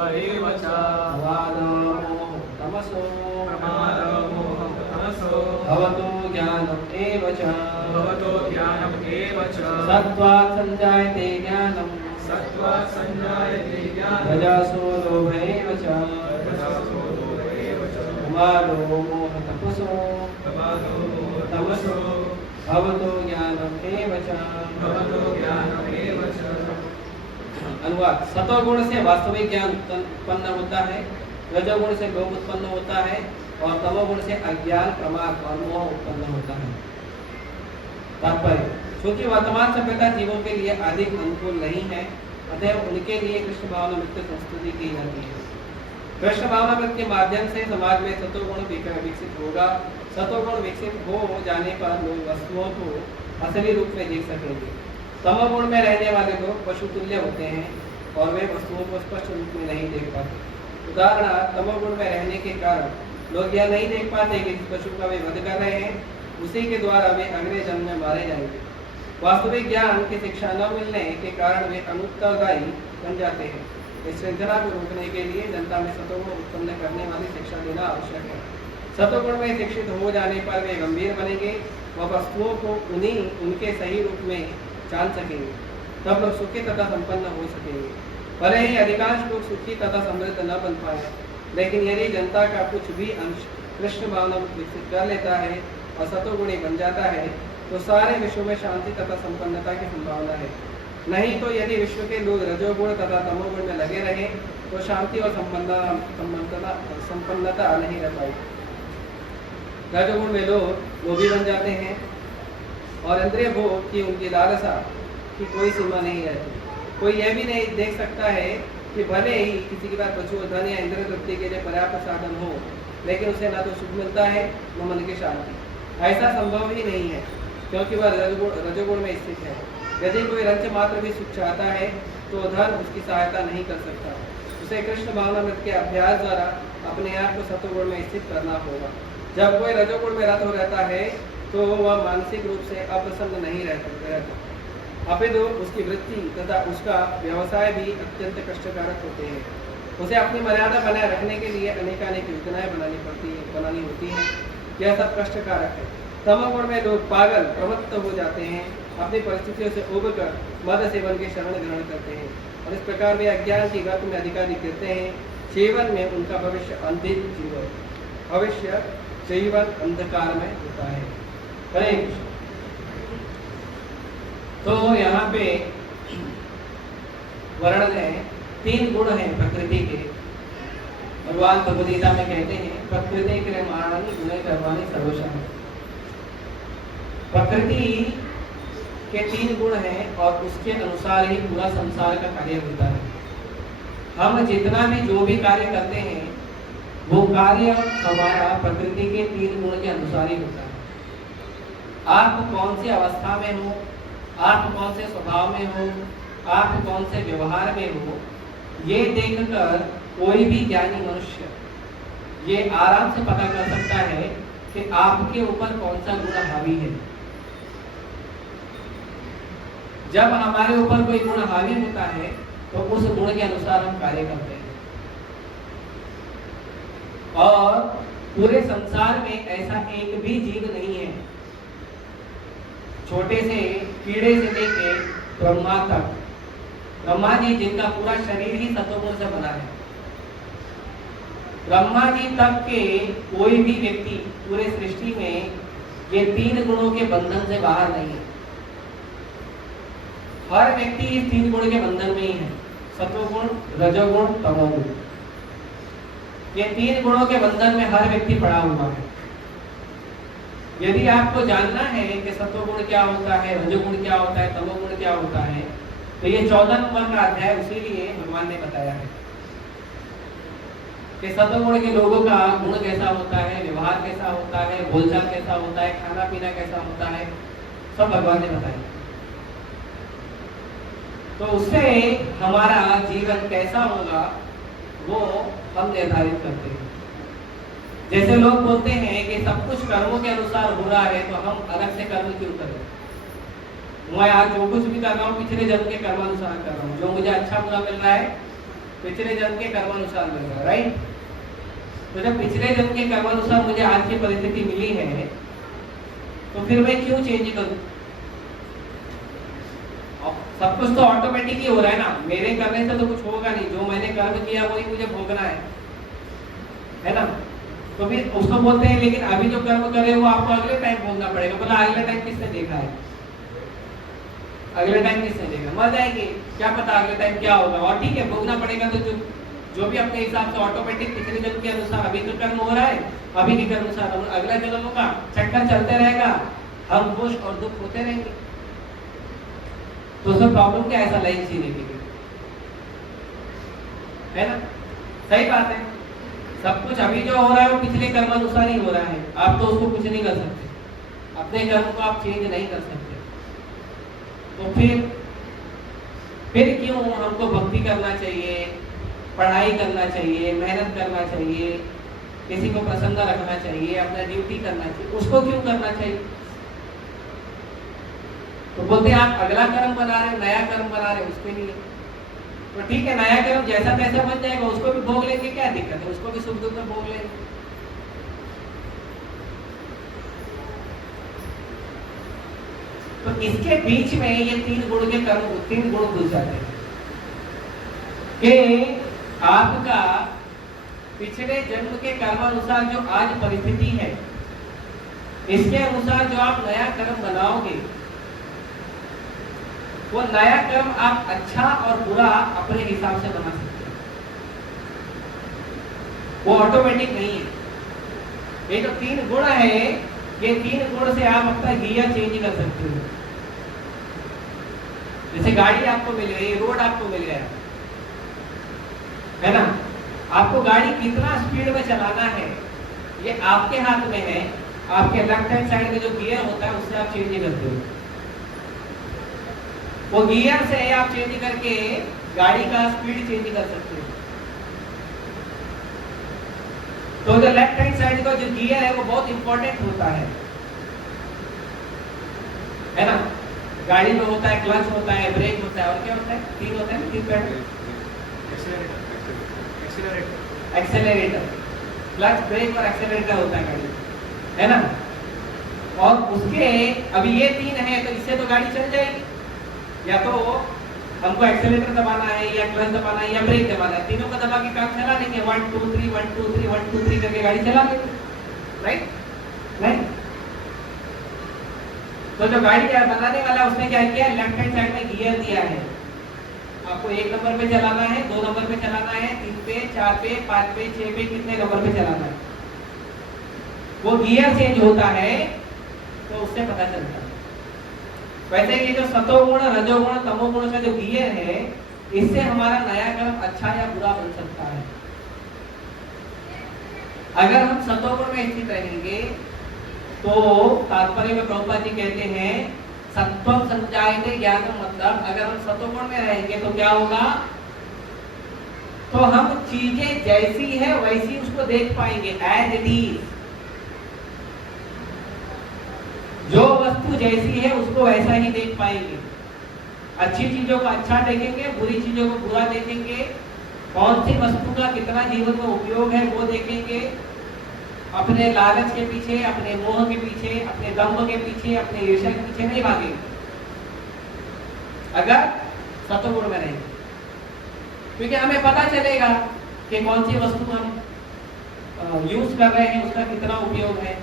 एव च प्रमादमोह तमसो भवतो ज्ञानम् एव च सत्त्वात् संजायते ज्ञानम् रजसो लोभ एव च प्रमादो मोह तमसो भवतो ज्ञानम् एव च। अनुवाद। सतोगुण से वास्तविक ज्ञान उत्पन्न होता है, रजोगुण से लोभ उत्पन्न होता है और तमोगुण से अज्ञान प्रमाद और मोह उत्पन्न होता है। तात्पर्य, क्योंकि वर्तमान सभ्यता जीवों के लिए अधिक अनुकूल नहीं है, अतः उनके लिए कृष्ण भावनामृत संस्कृति की जाती है। कृष्ण भावनामृत के माध्यम से समाज में सतोगुण विकसित होगा। सतोगुण विकसित हो जाने पर लोग वस्तुओं को असली रूप में देख सकेंगे। तमोगुण में रहने वाले लोग पशु तुल्य होते हैं और वे वस्तुओं को स्पष्ट रूप में नहीं देख पाते। उदाहरण, तमोगुण में रहने के कारण लोग यह नहीं देख पाते कि जिस पशु का वे वध कर रहे हैं उसी के द्वारा वे अगले जन्म में मारे जाएंगे। वास्तविक ज्ञान की शिक्षा न मिलने के कारण वे अनुत्तरदायी बन जाते हैं। इस श्रृंखला को रोकने के लिए जनता में सतोगुण उत्पन्न करने वाली शिक्षा देना आवश्यक है। सतोगुण में शिक्षित हो जाने पर वे गंभीर बनेंगे व वस्तुओं को उनके सही रूप में जान सकेंगे। तब लोग सुखी तथा संपन्न हो सकेंगे। भले ही अधिकांश लोग सुखी तथा समृद्ध न बन पाए, लेकिन यदि जनता का कुछ भी अंश कृष्ण भावना विकसित कर लेता है और सतोगुणी बन जाता है तो सारे विश्व में शांति तथा संपन्नता की संभावना है। नहीं तो यदि विश्व के लोग रजोगुण तथा तमोगुण में लगे रहे तो शांति और संपन्नता नहीं रह पाएगी। रजोगुण में लोग लोभी बन जाते हैं और इंद्रिय भोग की उनकी लालसा की कोई सीमा नहीं रहती। कोई यह भी नहीं देख सकता है कि भले ही किसी के पास प्रचुर धन या इंद्रिय तृप्ति के लिए पर्याप्त साधन हो, लेकिन उसे ना तो सुख मिलता है न मन की शांति। ऐसा संभव ही नहीं है, क्योंकि वह रजोगुण में स्थित है। यदि कोई रंच मात्र भी सुख चाहता है तो धन उसकी सहायता नहीं कर सकता। उसे कृष्ण भावनामृत के अभ्यास द्वारा अपने आप को सतोगुण में स्थित करना होगा। जब कोई रजोगुण में रत हो रहता है तो वह मानसिक रूप से अप्रसन्न नहीं रहता, अपितु उसकी वृत्ति तथा उसका व्यवसाय भी अत्यंत कष्टकारक होते हैं। उसे अपनी मर्यादा बनाए रखने के लिए अनेकानेक योजनाएं बनानी होती हैं। यह सब कष्टकारक है। तमोगुण में लोग पागल प्रवृत्त हो जाते हैं, अपनी परिस्थितियों से उबकर मद सेवन के शरण ग्रहण करते हैं और इस प्रकार वे अज्ञान की गर्त में अधिकारी करते हैं। जीवन में उनका भविष्य अंधकार में होता है। हरे कृष्ण। तो यहाँ पे वर्णन है, 3 गुण हैं प्रकृति के। भगवान भगवद गीता में कहते हैं, प्रकृति क्रियमाणानि गुणे कर्माणि सर्वशः। प्रकृति के 3 गुण हैं और उसके अनुसार ही पूरा संसार का कार्य होता है। हम जितना भी जो भी कार्य करते हैं वो कार्य हमारा प्रकृति के 3 गुण के अनुसार ही होता है। आप कौन सी अवस्था में हो, आप कौन से स्वभाव में हो, आप कौन से व्यवहार में हो, ये देखकर कोई भी ज्ञानी मनुष्य ये आराम से पता कर सकता है कि आपके ऊपर कौन सा गुण हावी है। जब हमारे ऊपर कोई गुण हावी होता है तो उस गुण के अनुसार हम कार्य करते हैं। और पूरे संसार में ऐसा एक भी जीव नहीं है, छोटे से कीड़े से लेके ब्रह्मा तक, ब्रह्मा जी जिनका पूरा शरीर ही सतोगुण से बना है, ब्रह्मा जी तक के कोई भी व्यक्ति पूरे सृष्टि में ये 3 गुणों के बंधन से बाहर नहीं है। हर व्यक्ति इस 3 गुण के बंधन में ही है, सतोगुण, रजोगुण, तमोगुण। ये 3 गुणों के बंधन में हर व्यक्ति पड़ा हुआ है। यदि आपको जानना है कि सत्वगुण क्या होता है, रजोगुण क्या होता है, तमोगुण क्या होता है, तो ये 14 नंबर का अध्याय उसीलिए भगवान ने बताया है कि सत्वगुण के लोगों का गुण कैसा होता है, व्यवहार कैसा होता है, बोलचाल कैसा होता है, खाना पीना कैसा होता है, सब भगवान ने बताया। तो उससे हमारा जीवन कैसा होगा वो हम निर्धारित करते हैं। जैसे लोग बोलते हैं कि सब कुछ कर्मों के अनुसार हो रहा है, तो हम अलग से कर्म क्यों करें? मैं आज जो कुछ भी कर रहा हूँ पिछले जन्म के कर्मानुसार कर रहा हूँ। जो मुझे अच्छा बुरा मिल रहा है पिछले जन्म के कर्मानुसार मिल रहा है, राइट। तो जब पिछले जन्म के कर्मानुसार मुझे आज की परिस्थिति मिली है, तो फिर मैं क्यों चेंज करूं? सब कुछ तो ऑटोमेटिकली हो रहा है ना, मेरे करने से तो कुछ होगा नहीं, जो मैंने कर्म किया वही मुझे भोगना है ना। तो फिर उसको बोलते हैं लेकिन अभी जो कर्म कर रहे हो आपको अगले टाइम भोगना पड़ेगा। बोला अगले टाइम किसने देखा है? अगले टाइम किसने देखा? मर जाएंगे, क्या पता अगले टाइम क्या होगा। और ठीक है, भोगना पड़ेगा तो जो भी अपने हिसाब से ऑटोमेटिक पिछले जन्म के अनुसार अभी तो कर्म हो रहा है, अभी के कर्म अनुसार अगला जन्म होगा, चक्कर चलते रहेगा, हम खुश और दुख होते रहेंगे। तो उसमें प्रॉब्लम क्या, ऐसा लाइन जीने के लिए, है ना? सही बात है। सब कुछ अभी जो हो रहा है वो पिछले कर्मानुसार ही हो रहा है, आप तो उसको कुछ नहीं कर सकते, अपने कर्म को आप चेंज नहीं कर सकते। तो फिर क्यों हमको भक्ति करना चाहिए, पढ़ाई करना चाहिए, मेहनत करना चाहिए, किसी को प्रसन्न रखना चाहिए, अपना ड्यूटी करना चाहिए, उसको क्यों करना चाहिए? तो बोलते हैं आप अगला कर्म बना रहे हो, नया कर्म बना रहे हो, उसके लिए तो ठीक है, नया कर्म जैसा तैसा बन जाएगा, उसको भी भोग लेंगे, क्या दिक्कत है, उसको भी सुख दुख में भोग लेंगे। तो इसके बीच में ये तीन गुण के कर्म, तीन गुण घुस जाते हैं कि आपका पिछले जन्म के कर्मानुसार जो आज परिस्थिति है, इसके अनुसार जो आप नया कर्म बनाओगे, वो नया कर्म आप अच्छा और बुरा अपने हिसाब से बना सकते हैं, वो ऑटोमेटिक नहीं है। ये जो तीन गुण है, ये तीन गुण से आप अपना गियर चेंज कर सकते हो। जैसे गाड़ी आपको मिल गई, रोड आपको मिल गया, है ना, आपको गाड़ी कितना स्पीड में चलाना है ये आपके हाथ में है। आपके लेफ्ट हैंड साइड में जो गियर होता है उससे आप चेंज करते हो, वो गियर से आप चेंज करके गाड़ी का स्पीड चेंज कर सकते हो। तो जो लेफ्ट हैंड साइड का जो गियर है वो बहुत इंपॉर्टेंट होता है ना। गाड़ी में होता है क्लच होता है, ब्रेक होता है, और क्या होता है, तीन होता है, तीन पैड, एक्सेलरेटर, क्लच, ब्रेक और एक्सेलरेटर होता है गाड़ी, है ना। और उसके अभी ये तीन है, तो इससे तो गाड़ी चल जाएगी। या तो हमको एक्सेलरेटर दबाना है, या क्लच दबाना है, या ब्रेक दबाना है, तीनों का दबा के काम चला लेंगे, 1 2 3 1 2 3 1 2 3 करके गाड़ी चला लेंगे, राइट? नहीं, तो जो गाड़ी बनाने वाला उसने क्या किया, लेफ्ट हैंड साइड में गियर दिया है, आपको 1 नंबर पे चलाना है, 2 नंबर पे चलाना है, 3 पे, 4 पे, 5 पे, 6 पे, कितने नंबर पे चलाना है, वो गियर चेंज होता है, तो उससे पता चलता है। वैसे ये जो सतोगुण, रजोगुण, तमोगुण का जो गियर है, इससे हमारा नया कर्म अच्छा या बुरा बन सकता है। अगर हम सतोगुण में स्थित रहेंगे तो तात्पर्य में प्रभुपाद जी कहते हैं सत्वम संजायते ज्ञानम, मतलब अगर हम सतोगुण में रहेंगे तो क्या होगा, तो हम चीजें जैसी है वैसी उसको देख पाएंगे, एज इट इज। जो वस्तु जैसी है उसको वैसा ही देख पाएंगे। अच्छी चीजों को अच्छा देखेंगे, बुरी चीजों को बुरा देखेंगे, कौन सी वस्तु का कितना जीवन में उपयोग है वो देखेंगे। अपने लालच के पीछे, अपने मोह के पीछे, अपने दम्भ के पीछे, अपने ईर्ष्या के पीछे नहीं भागेंगे अगर सतोगुण में रहेंगे, क्योंकि हमें पता चलेगा कि कौन सी वस्तु हम यूज कर रहे हैं, उसका कितना उपयोग है,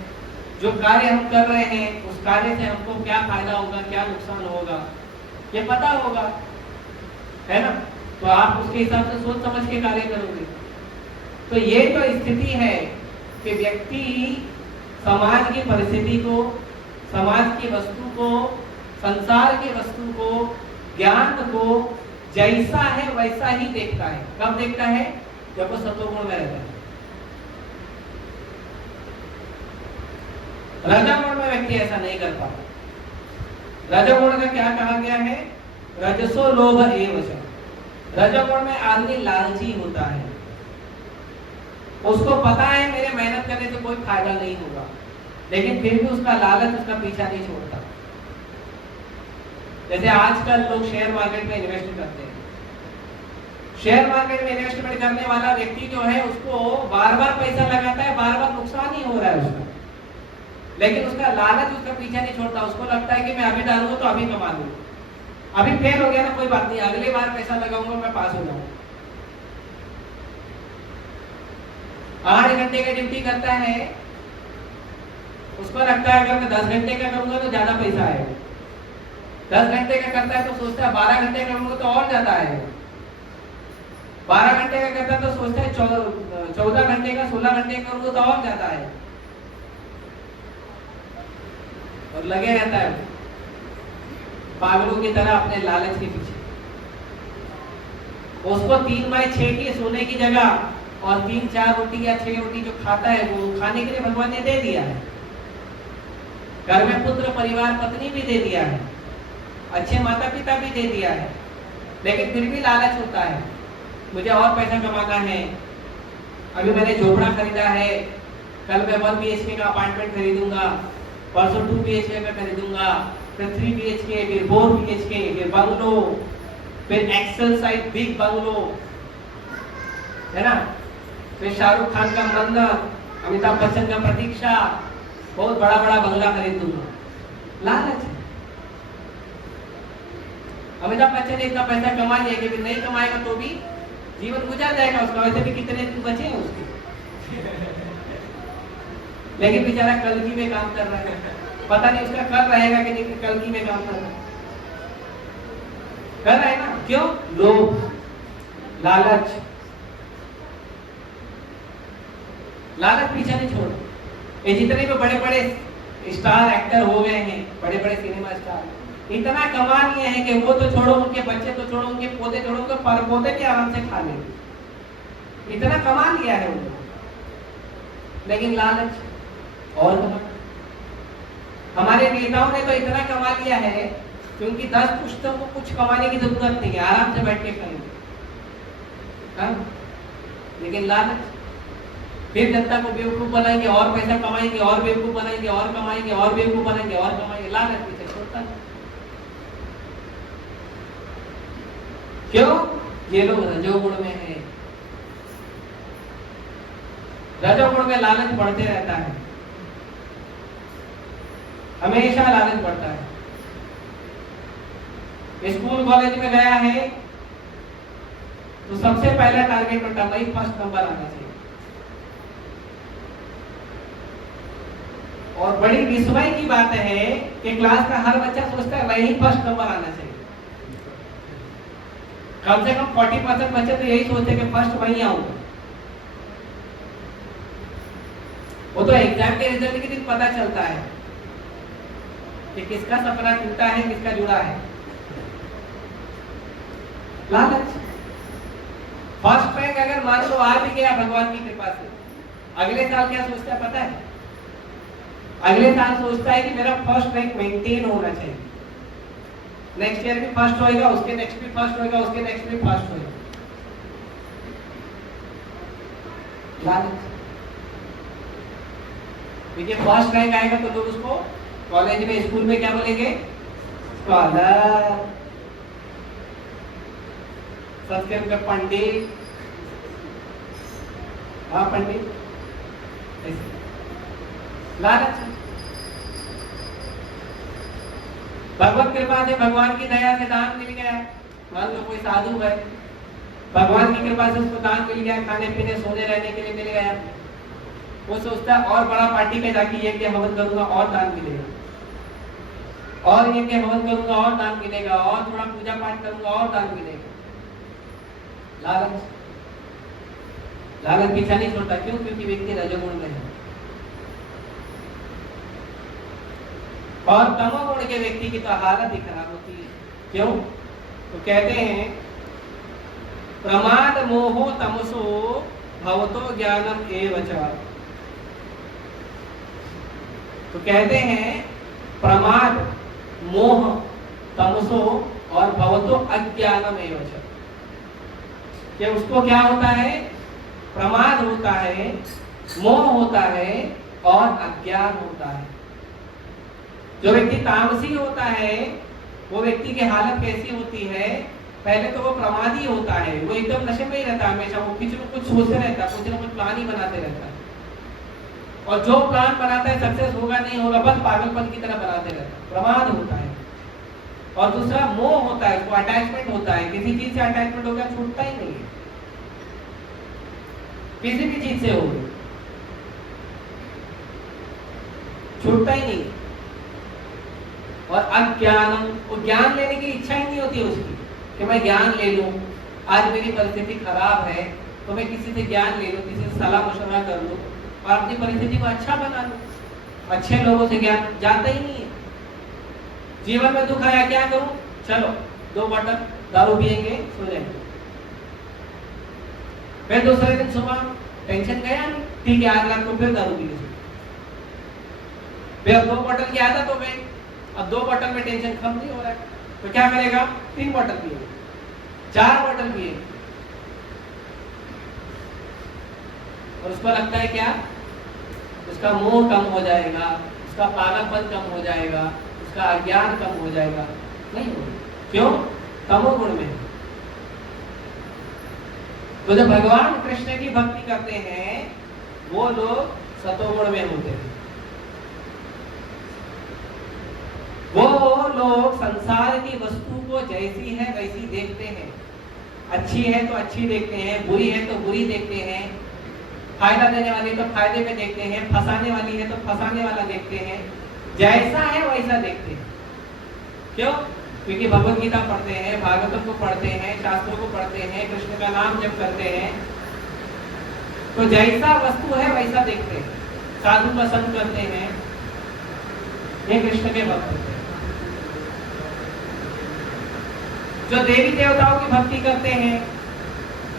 जो कार्य हम कर रहे हैं उस कार्य से हमको क्या फायदा होगा, क्या नुकसान होगा, ये पता होगा, है ना। तो आप उसके हिसाब से सोच समझ के कार्य करोगे। तो ये जो स्थिति है कि व्यक्ति समाज की परिस्थिति को, समाज की वस्तु को, संसार की वस्तु को, ज्ञान को जैसा है वैसा ही देखता है। कब देखता है, जब वो सतोगुण में रहता है। रजोगुण में व्यक्ति ऐसा नहीं कर पाता। रजोगुण का क्या कहा गया है, रजसो लोभ एव च। रजोगुण में आदमी लालची होता है, उसको पता है मेरे मेहनत करने से कोई फायदा नहीं होगा, लेकिन फिर भी उसका लालच उसका पीछा नहीं छोड़ता। जैसे आजकल लोग शेयर मार्केट में इन्वेस्ट करते हैं, शेयर मार्केट में इन्वेस्टमेंट करने वाला व्यक्ति जो है उसको बार बार पैसा लगाता है, बार बार नुकसान ही हो रहा है उसका, लेकिन उसका लालच उसका पीछा नहीं छोड़ता। उसको लगता है कि मैं अभी डालूंगा तो अभी कमा लूंगा, अभी फेल हो गया ना कोई बात नहीं, अगली बार पैसा लगाऊंगा मैं पास हो जाऊंगा। 8 घंटे का ड्यूटी करता है, उसको लगता है अगर मैं 10 घंटे का करूंगा तो ज्यादा पैसा आएगा। 10 घंटे का करता है तो सोचता है 12 घंटे का करूंगा तो और ज्यादा आएगा। 12 घंटे का करता है तो सोचता है 14 घंटे का 16 घंटे का करूंगा तो और ज्यादा आएगा, और लगे रहता है पागलों की तरह अपने लालच के पीछे। उसको 3/6 की सोने की जगह और 3-4 रोटी या 6 रोटी जो खाता है वो खाने के लिए भगवान ने दे दिया है। घर में पुत्र परिवार पत्नी भी दे दिया है, अच्छे माता पिता भी दे दिया है, लेकिन फिर भी लालच होता है मुझे और पैसा कमाना है। अभी मैंने झोपड़ा खरीदा है, कल मैं 1 BHK का अपार्टमेंट खरीदूंगा, परसों 2 BHK का खरीदूंगा, फिर 3 BHK, फिर 4 BHK, फिर बंगलो, फिर एक्सेल साइज बिग बंगलो, है ना, फिर शाहरुख खान का मन्नत, अमिताभ बच्चन का प्रतीक्षा, बहुत बड़ा बड़ा बंगला खरीद दूंगा। लालच है। अमिताभ बच्चन ने इतना पैसा कमा लिया कि नहीं कमाएगा तो भी जीवन गुजर जाएगा उसका, वैसे भी कितने दिन बचे हैं उसके लेकिन बेचारा कल्कि में काम कर रहा है, पता नहीं उसका कर रहेगा कि नहीं, कल्कि में काम कर रहा है ना। क्यों? लोभ, लालच। लालच पीछा नहीं छोड़। ये जितने भी बड़े बड़े स्टार एक्टर हो गए हैं, बड़े बड़े सिनेमा स्टार, इतना कमा लिए हैं कि वो तो छोड़ो, उनके बच्चे तो छोड़ो, उनके पौधे छोड़ो, उनके पर पौधे भी आराम से खा लेंगे, इतना कमा लिया है उन्होंने, लेकिन लालच और कमा। हमारे नेताओं ने तो इतना कमा लिया है कि उनकी 10 पुश्तों को कुछ कमाने की जरूरत नहीं है, आराम से बैठ के खाएंगे, लेकिन लालच। फिर जनता को बेवकूफ बनाएंगे और पैसा कमाएंगे, और बेवकूफ बनाएंगे और कमाएंगे, और बेवकूफ बनाएंगे और कमाएंगे, लालच पीछे छोड़ता है। क्यों? ये लोग रजोगुण में है। रजोगुण में लालच बढ़ते रहता है, हमेशा लालच बढ़ता है। स्कूल कॉलेज में गया है तो सबसे पहला टारगेट होता है भाई फर्स्ट नंबर आना चाहिए, और बड़ी विस्मय की बात है कि क्लास का हर बच्चा सोचता है वही फर्स्ट नंबर आना चाहिए। कम से कम 40% बच्चे तो यही सोचते हैं कि फर्स्ट वही आऊंगा। वो तो एग्जाम के रिजल्ट के दिन पता चलता है कि किसका सपना टूटा है, किसका जुड़ा है। लालच। फर्स्ट रैंक अगर मान लो आ भी गया भगवान की कृपा से, अगले साल क्या सोचता है पता है? अगले साल सोचता है कि मेरा फर्स्ट रैंक मेंटेन होना चाहिए, नेक्स्ट ईयर भी फर्स्ट होएगा, उसके नेक्स्ट भी फर्स्ट होएगा, उसके नेक्स्ट भी फर्स्ट होएगा। लालच। देखिए फर्स्ट रैंक आएगा तो लोग उसको कॉलेज में स्कूल में क्या बोलेंगे? स्कॉलर, संस्कृत में पंडित, हाँ पंडित। लालच। भगवत कृपा से, भगवान की दया से दान मिल गया, मान लो कोई साधु है, भगवान की कृपा से उसको दान मिल गया, खाने पीने सोने रहने के लिए मिल गया, वो सोचता है और बड़ा पार्टी में जाके यज्ञ हवन करूंगा और दान मिलेगा, और यज्ञ हवन करूंगा और दान मिलेगा, और थोड़ा पूजा पाठ करूंगा और दान मिलेगा। लालच। लालच पीछा नहीं छोड़ता। क्यों? क्योंकि व्यक्ति रजोगुण में है। और तमोगुण के व्यक्ति की तो हालत ही खराब होती है। क्यों? तो कहते हैं प्रमाद मोहो तमसो भवतो ज्ञानम एव च। तो कहते हैं प्रमाद, मोह, तमसो और भवतो अज्ञानम एव च। कि उसको क्या होता है? प्रमाद होता है, मोह होता है और अज्ञान होता है। जो व्यक्ति तामसी होता है वो व्यक्ति की हालत कैसी होती है पहले तो वो प्रमादी होता है, वो एकदम नशे में ही रहता है हमेशा, वो कुछ न कुछ सोचते रहता है, कुछ न कुछ प्लान ही बनाते रहता है, और जो प्लान बनाता है सक्सेस होगा नहीं होगा बस पागलपन की तरह बनाते रहता है, प्रमाद होता है। और दूसरा मोह होता है, वो अटैचमेंट होता है, किसी चीज से अटैचमेंट हो गया छूटता ही नहीं है, किसी भी चीज से हो छूटता ही नहीं। और अज्ञानम, वो ज्ञान लेने की इच्छा ही नहीं होती उसकी कि मैं ज्ञान ले लूं, आज मेरी परिस्थिति खराब है तो मैं किसी से ज्ञान ले लूं, किसी से सलाह मशवरा कर लूं और अपनी परिस्थिति को अच्छा बना लूं। अच्छे लोगों से ज्ञान जानता ही नहीं है। जीवन में दुख आया क्या करूं, चलो 2 बॉटल दारू पिएंगे सो जाएंगे, फिर दूसरे दिन सुबह टेंशन गया नहीं, ठीक है आज रात को फिर दारू पी, फिर 2 बॉटल की आदत हो गई, अब 2 बॉटल में टेंशन कम नहीं हो रहा है तो क्या करेगा, 3 बॉटल पिए, 4 बॉटल पिए, और उसको लगता है क्या, उसका मोह कम हो जाएगा, उसका पागलपन कम हो जाएगा, उसका अज्ञान कम हो जाएगा। नहीं होगा, क्यों, तमोगुण में। तो जब भगवान कृष्ण की भक्ति करते हैं वो लोग सतोगुण में होते हैं, वो लोग संसार की वस्तु को जैसी है वैसी देखते हैं, अच्छी है तो अच्छी देखते हैं, बुरी है तो बुरी देखते हैं, फायदा देने वाली तो फायदे में देखते हैं, फंसाने वाली है तो फंसाने वाला देखते हैं, जैसा है वैसा देखते हैं। क्यों, क्योंकि भगवत गीता पढ़ते हैं, भागवतम को पढ़ते हैं, शास्त्रों को पढ़ते हैं, कृष्ण का नाम जप करते हैं, तो जैसा वस्तु है वैसा देखते हैं, साधु का संग करते हैं, ये कृष्ण के भक्त होते हैं। जो देवी देवताओं की भक्ति करते हैं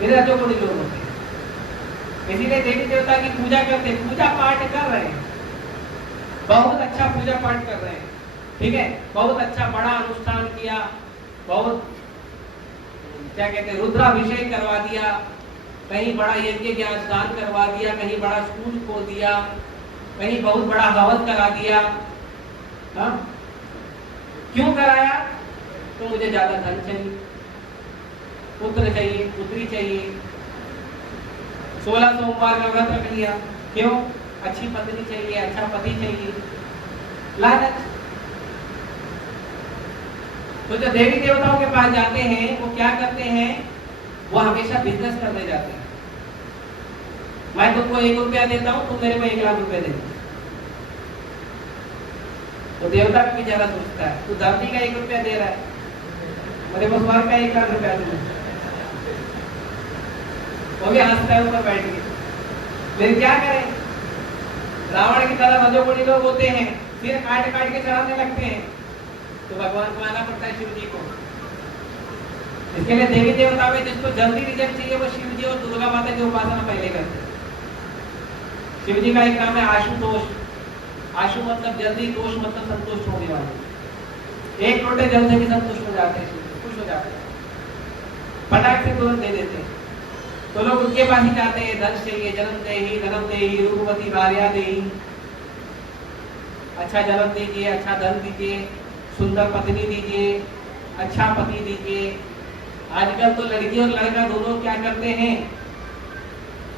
वे रजोगुणी लोग होते हैं, इसीलिए देवी देवता की पूजा करते हैं, पूजा पाठ कर रहे हैं, बहुत अच्छा पूजा पाठ कर रहे हैं, ठीक है, बहुत अच्छा बड़ा अनुष्ठान किया, बहुत क्या कहते हैं रुद्राभिषेक करवा दिया, कहीं बड़ा यज्ञ दान करवा दिया, कहीं बड़ा स्कूल खोल दिया, कहीं बहुत बड़ा हवन करा दिया। हाँ? क्यों कराया, तो मुझे ज्यादा धन चाहिए, पुत्र चाहिए, पुत्री चाहिए, 16 सोमवार का व्रत रख लिया, क्यों, अच्छी पत्नी चाहिए, अच्छा पति चाहिए, लालच। तो जो देवी देवताओं के पास जाते हैं वो क्या करते हैं, वो हमेशा बिजनेस करने जाते हैं, मैं तुमको 1 रुपया देता हूं, तुम मेरे को 1 लाख रुपए देते। तो देवता भी ज्यादा सोचता है, तू धरती का 1 रुपया दे रहा है, मेरे को स्वर्ग का 1 लाख रुपया दूंगा, वो भी हंसता है ऊपर बैठ के। लेकिन क्या करें, रावण की तरह रजोगुणी लोग होते हैं, फिर काट काट के चढ़ाने लगते हैं, तो भगवान को आना पड़ता है, शिव जी को। इसके लिए देवी देवता में जिसको जल्दी रिजल्ट चाहिए वो शिव जी और दुर्गा माता की उपासना पहले करते हैं। शिव जी का एक नाम है आशुतोष, आशु मतलब जल्दी, तोष मतलब संतुष्ट होने वाले, 1 लोटे जल से भी संतुष्ट हो जाते हैं, खुश हो जाते हैं, फटाक से तुरंत दे देते हैं। तो लोग उनके पास ही जाते हैं, धन चाहिए, जन्म देही, धनम देही, रूपवती भार्या देही, अच्छा जन्म दीजिए, अच्छा धन दीजिए, सुंदर पत्नी दीजिए, अच्छा पति दीजिए। आजकल तो लड़की और लड़का दोनों क्या करते हैं,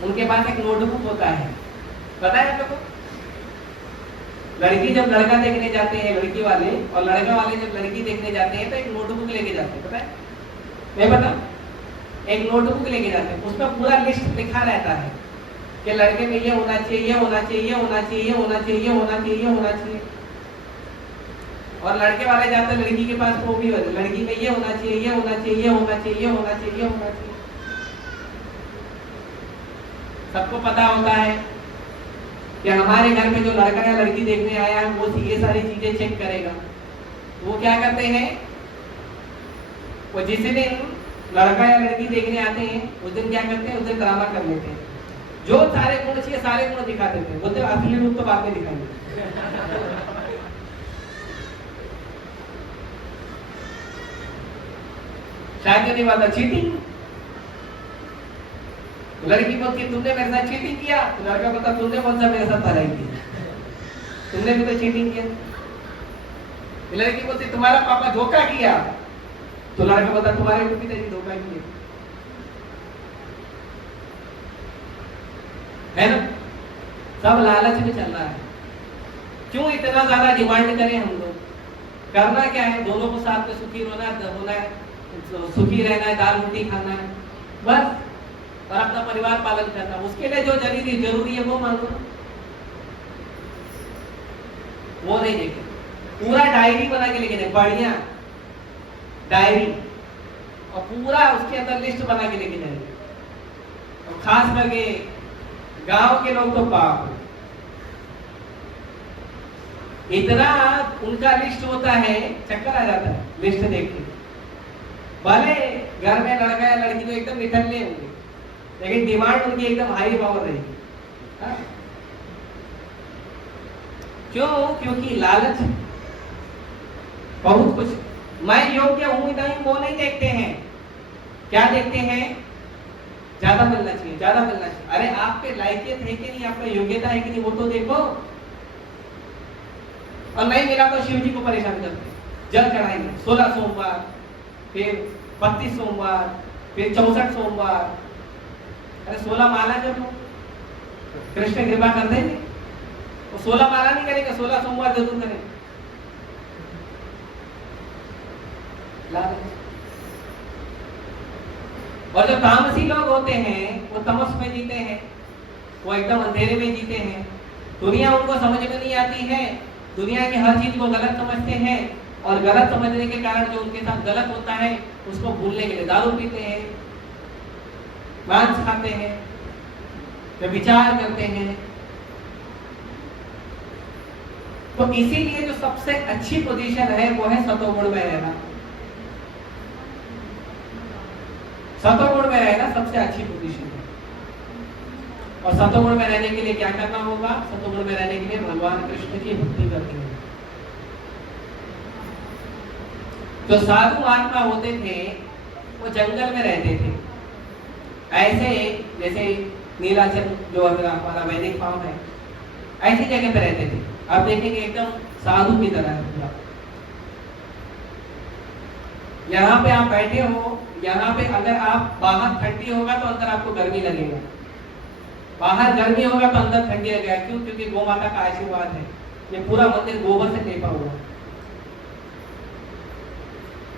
उनके पास एक नोटबुक होता है, पता है आपको, लड़की जब लड़का देखने जाते हैं लड़की वाले, और लड़का वाले जब लड़की देखने जाते हैं तो एक नोटबुक लेके जाते हैं, पता है, नहीं पता, एक नोटबुक लेके जाते हैं, उसमें पूरा लिस्ट लिखा रहता है कि लड़के में ये होना चाहिए, ये होना चाहिए, ये होना चाहिए, ये होना चाहिए, ये होना चाहिए, ये होना चाहिए। और लड़के वाले जाते हैं लड़की के पास, वो भी लड़की में ये होना चाहिए, ये होना चाहिए, ये होना चाहिए, ये होना चाहिए, ये होना चाहिए। सबको पता होता है कि हमारे घर में जो लड़का या लड़की देखने आया है वो ये सारी चीजें चेक करेगा। वो क्या करते हैं, वो जिस दिन लड़का या लड़की देखने आते हैं उस दिन क्या करते हैं, उस दिन ड्रामा कर लेते हैं, जो सारे गुण चाहिए सारे गुण दिखा देते हैं, बोलते असली रूप तो बाद में दिखाएंगे। शायद नहीं बात है, चीटिंग। लड़की बोलती तुमने मेरे साथ चीटिंग किया, तो लड़का बोलता तुमने कौन सा मेरे साथ भलाई की, तुमने भी तो चीटिंग किया। लड़की बोलती तुम्हारा पापा धोखा किया, तो लड़का बोलता तुम्हारे को पिताजी धोखा किए, है ना? सब लालच में चल रहा है। क्यों इतना ज्यादा डिमांड करें हम लोग? करना क्या है? दोनों को साथ में सुखी होना है, सुखी रहना है, दाल रोटी खाना है बस, और अपना परिवार पालन करना। उसके लिए जो जरूरी है वो मांगो, वो नहीं देखे। पूरा डायरी बना के लेके जाए, बढ़िया डायरी, और पूरा उसके अंदर लिस्ट बना के लेके जाए। और खास करके गांव के लोग तो बाप इतना उनका लिस्ट होता है, चक्कर आ जाता है लिस्ट देख के। भले घर में लड़का या लड़की तो एकदम निठल्ले होंगे, लेकिन डिमांड उनकी एकदम हाई पावर रहेगी। क्यों? क्योंकि लालच, बहुत कुछ। मैं योग्य हूं नहीं वो नहीं देखते हैं, क्या देखते हैं? ज्यादा मिलना चाहिए, ज्यादा मिलना चाहिए। अरे आप पे लायकियत है कि नहीं, आप पे योग्यता है कि नहीं, वो तो देखो। और नहीं मिला तो शिव जी को परेशान करते, जल चढ़ाएंगे 16 सोमवार, फिर 32 सोमवार, फिर 64 सोमवार। अरे 16 माला कर लो, कृष्ण कृपा कर देंगे। वो 16 माला नहीं करेंगे, 16 सोमवार जरूर करेंगे। और जो तामसी लोग होते हैं वो तमस में जीते हैं, वो एकदम अंधेरे में जीते हैं। दुनिया उनको समझ में नहीं आती है, दुनिया की हर चीज को गलत समझते हैं, और गलत समझने के कारण जो उनके साथ गलत होता है उसको भूलने के लिए दारू पीते हैं, मांस खाते हैं, व्यभिचार करते हैं। तो इसीलिए जो सबसे अच्छी पोजीशन है वो है सतोगुण में रहना। सतोगुण में रहना सबसे अच्छी पोजीशन है। और सतोगुण में रहने के लिए क्या करना होगा? सतोगुण में रहने के लिए भगवान कृष्ण की भक्ति करनी होगी। जो साधु महात्मा होते थे वो जंगल में रहते थे, ऐसे जैसे नीलाचल जो हमारा वैदिक फॉर्म है, ऐसी जगह पे रहते थे। आप देखेंगे एकदम साधु की तरह है पूरा। यहाँ पे आप बैठे हो, यहाँ पे अगर आप बाहर ठंडी होगा तो अंदर आपको गर्मी लगेगा, बाहर गर्मी होगा तो अंदर ठंडी लगेगा। क्यों? क्योंकि गौ माता का आशीर्वाद है। ये पूरा मंदिर गोबर से लेपा हुआ है।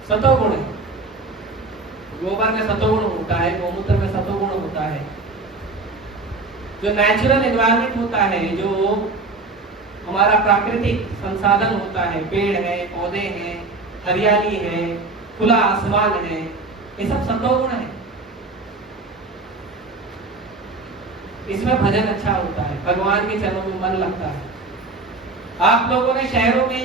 सतोगुण है, गोबर में सतोगुण होता है, गोमूत्र में सतोगुण होता है। जो नेचुरल एनवायरनमेंट होता है, जो हमारा प्राकृतिक संसाधन होता है, पेड़ है, पौधे हैं, हरियाली है, खुला आसमान है, ये सब सतोगुण है। इसमें भजन अच्छा होता है, भगवान के चरणों में मन लगता है। आप लोगों ने शहरों में